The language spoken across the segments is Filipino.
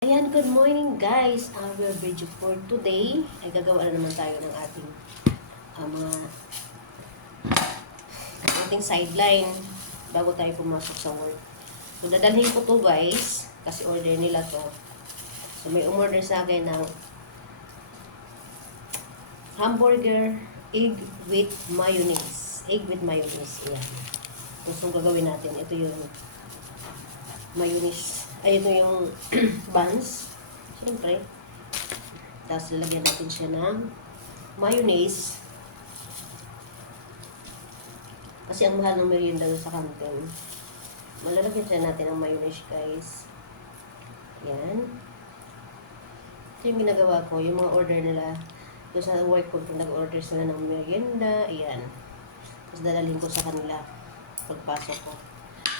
Ayan, good morning guys. Our video for today ay gagawa na naman tayo ng mga ating sideline bago tayo pumasok sa work. So dadalhin ko to guys kasi order nila to. So may umorder sa akin ng hamburger egg with mayonnaise. Egg with mayonnaise. Ayan. So gagawin natin. Ito yung mayonnaise. Ay, ito yung buns. Siyempre. Tapos lalagyan natin siya ng mayonnaise. Kasi ang mahal ng merienda sa kantin. Malalagyan siya natin ng mayonnaise, guys. Yan. Ito yung ginagawa ko. Yung mga order nila. Doon sa work ko, kung nag-order sila ng merienda. Ayan. Tapos dadalhin ko sa kanila pagpasok ko.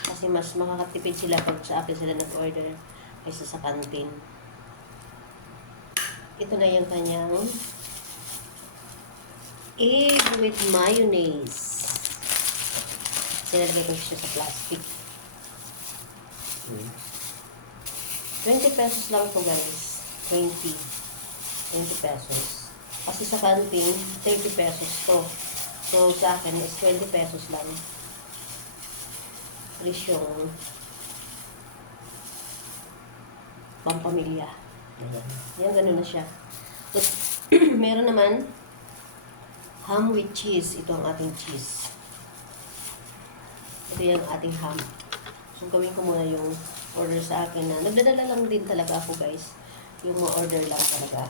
Kasi mas makakatipid sila pag sa akin sila nag-order kaysa sa kantin. Ito na yung kanyang egg with mayonnaise. Sinalagay ko siya sa plastic. 20 pesos lang to guys. 20 pesos. Kasi sa kantin, 30 pesos to. So sa akin is 20 pesos lang. Presyong pampamilya. Yan, gano'n na siya. So, meron naman ham with cheese. Ito ang ating cheese. Ito yung ating ham. So, gawin ko muna yung order sa akin na nagdadala lang din talaga ako guys. Yung mga order lang talaga.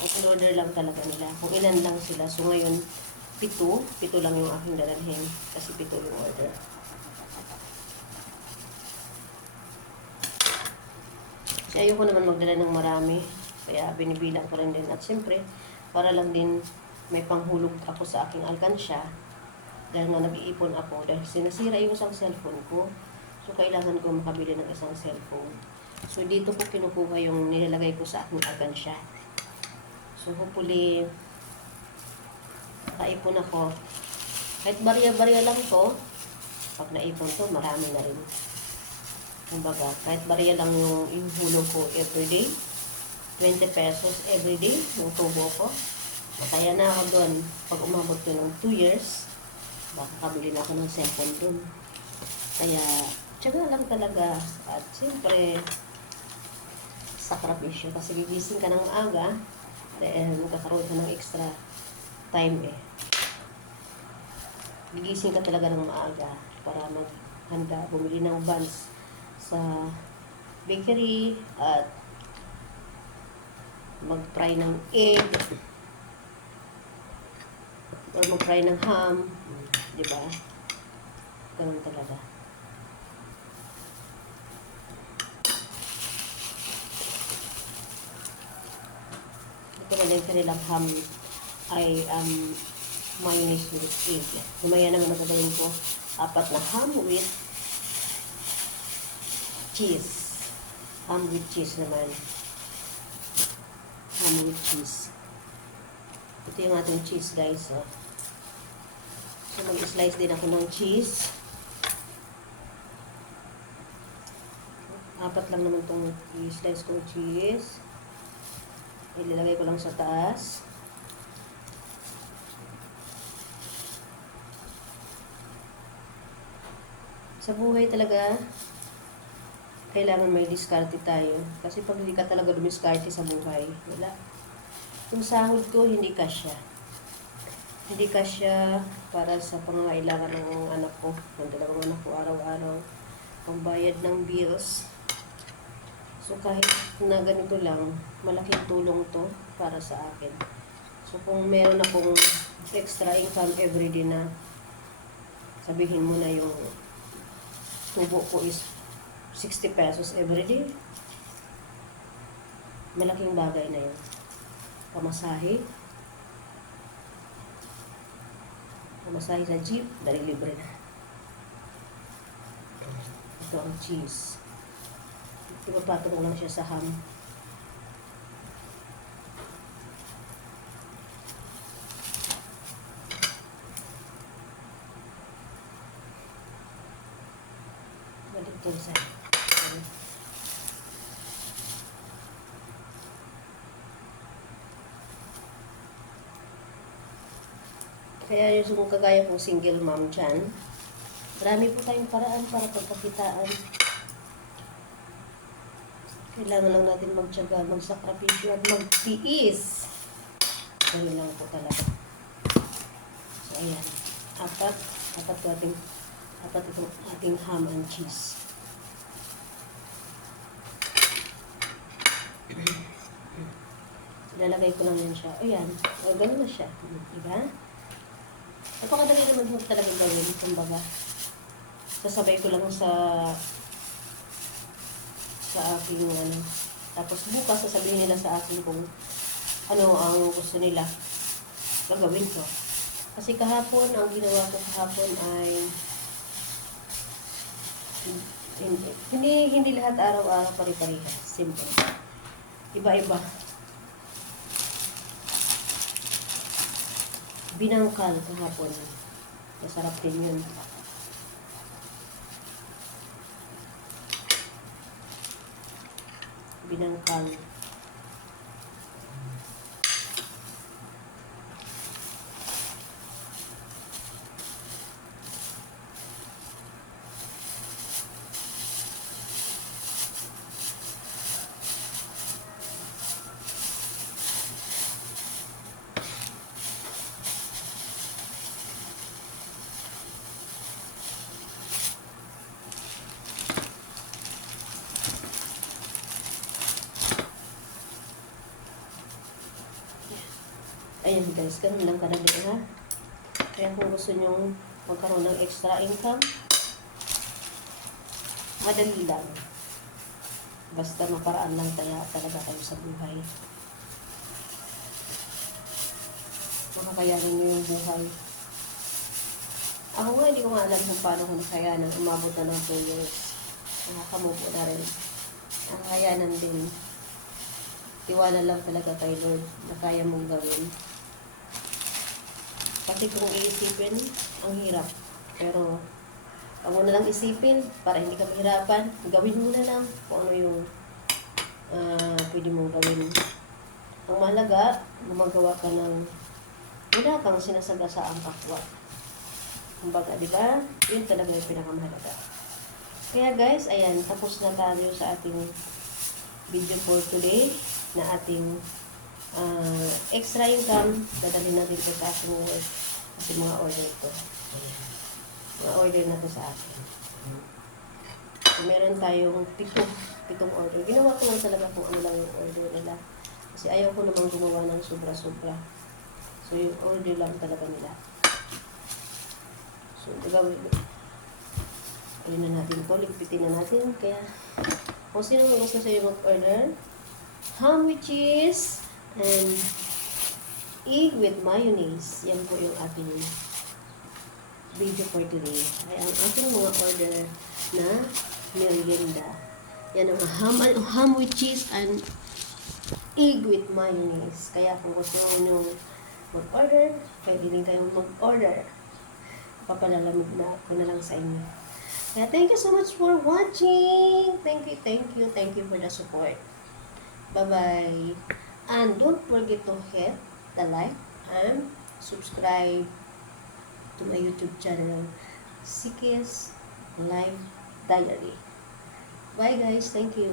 Ang order lang talaga nila. Kung ilan lang sila. So, ngayon, 7 lang yung aking dadalhin. Kasi 7 yung order. Kasi ayoko naman magdala ng marami. Kaya binibilang ko rin din. At siyempre, para lang din may panghulog ako sa aking alkansya. Dahil nga nag-iipon ako. Dahil sinasira yung isang cellphone ko. So, kailangan ko makabili ng isang cellphone. So, dito ko kinukuha yung nilalagay ko sa aking alkansya. So, hopefully, nakaipon ako. Kahit barya-barya lang to, pag naipon to, marami na rin. Kumbaga, kahit bariya lang yung hulog ko everyday, 20 pesos everyday, yung tubo ko. Kaya na ako doon, pag umabot ko ng 2 years, baka kabili na ako ng cellphone doon. Kaya, tiyaga lang talaga. At siyempre, sakripisyo. Kasi gigising ka ng maaga, dahil magkakaroon ka ng extra time eh. Gigising ka talaga ng maaga para maghanda, bumili ng buns sa bakery at mag-fry ng egg or mag-fry ng ham, di ba? Ganun talaga. Ito na din kanilang ham ay mayonnaise with egg. Lumaya naman nagagawin ko 4 na ham with cheese. Ham with cheese naman. Ham with cheese. Ito yung ating cheese guys. Oh. So mag-slice din ako ng cheese. 4 lang naman itong i-slice kong cheese. Ilalagay ko lang sa taas. Sa buhay talaga, kailangan may diskarte tayo. Kasi pag hindi ka talaga dumiskarte sa buhay, wala. Yung sahod ko, hindi kasya. Hindi kasya para sa pangangailangan ng anak ko. Ng 2 anak ko araw-araw. Pambayad ng bills. So kahit na ganito lang, malaking tulong to para sa akin. So kung meron akong extra income everyday na, sabihin mo na yung tubo ko is 60 pesos everyday. Malaking bagay na yun. Pamasahe. Pamasahe sa jeep, dahil libre na. Ito ang cheese. Ipapatong lang siya sa ham. Balik ko sa Kaya yung kagaya kong single mom dyan, marami po tayong paraan para pagkakitaan. Kailangan lang natin magtiyaga, magsakripisyo at magtiis. Ganun lang po talaga. So, ayan. Apat itong ating ham and cheese. Lalagay ko lang yan siya. Ayan. O, ganun na siya. Diba? Napakadali naman po talaga gawin. Kumbaga, sasabay ko lang sa aking ano. Tapos bukas sasabihin nila sa akin kung ano ang gusto nila gagawin ko. Kasi kahapon, ang ginawa ko kahapon ay hindi lahat araw-araw pare-parehas. Simple. Iba-iba. Binangkal kahapon. Masarap din yun. Binangkal. Ayan guys, ganun lang kadali ha. Kaya kung gusto nyo magkaroon ng extra income, madali lang. Basta maparaan lang talaga kayo sa buhay. Makakayanin nyo yung buhay. Ako nga, hindi ko nga alam kung paano ko nakayanan. Umabot na ng 2 years. Nakakamupo na rin. Ang kayanan din. Tiwala lang talaga kay Lord na kaya mong gawin. Kasi kung iisipin, ang hirap. Pero, ang mo na lang isipin, para hindi ka mahirapan, gawin mo na lang kung ano yung pwede mong gawin. Ang mahalaga, gumagawa ka ng wala kang sinasagasaan kapwa. Kumbaga, di ba? Yun talaga yung pinakamahalaga. Kaya guys, ayan, tapos na tayo sa ating video for today na ating extra income. Dadalhin natin ito sa ating work. Kasi mga order ito. Mga order na ito sa atin. So, meron tayong pitong order. Ginawa ko lang talaga kung ano lang yung order nila. Kasi ayaw ko namang gumawa ng sobra-sobra. So, yung order lang talaga nila. So, gagawin. Ayun na natin ito. Ligpitin na natin. Kaya, kung sino mo gusto sa'yo mag-order, ham with cheese and egg with mayonnaise. Yan po yung ating video for today. Ay, ang ating mga order na merienda. Yan ang ham with cheese and egg with mayonnaise. Kaya kung gusto nyo mag-order, pwede din kayong mag-order. Papalalamig na ako na lang sa inyo. Kaya thank you so much for watching. Thank you for the support. Bye-bye. And don't forget to hit the like and subscribe to my YouTube channel, Sikis Life Diary. Bye guys. Thank you.